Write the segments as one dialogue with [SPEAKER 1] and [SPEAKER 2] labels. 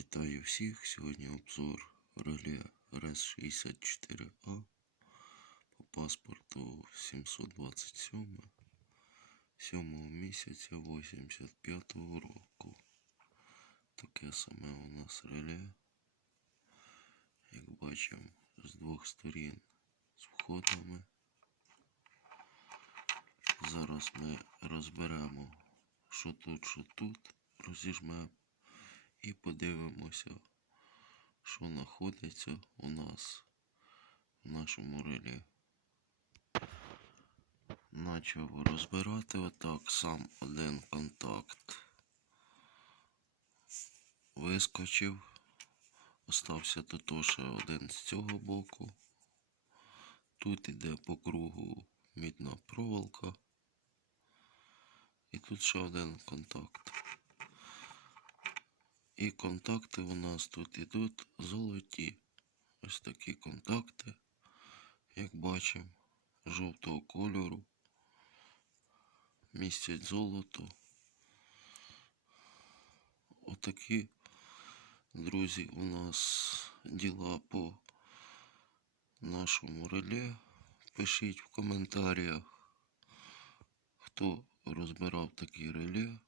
[SPEAKER 1] Вітаю всіх! Сьогодні обзор реле РС-64А по паспорту 727 7 місяця 85 року. Таке саме у нас реле. Як бачимо, з двох сторін з входами. Зараз ми розберемо, що тут, що тут, розіжмемо і подивимося, що знаходиться у нас в нашому релі. Начав розбирати отак сам один контакт. Вискочив. Остався тут ще один з цього боку. Тут іде по кругу мідна проволока. І тут ще один контакт. І контакти у нас тут ідуть золоті. Ось такі контакти, як бачимо, жовтого кольору. Містять золото. Отакі, друзі, у нас діла по нашому реле. Пишіть в коментарях, хто розбирав такі реле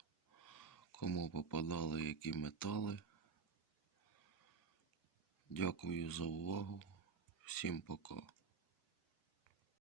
[SPEAKER 1] кому попадали які метали. Дякую за увагу. Всім пока.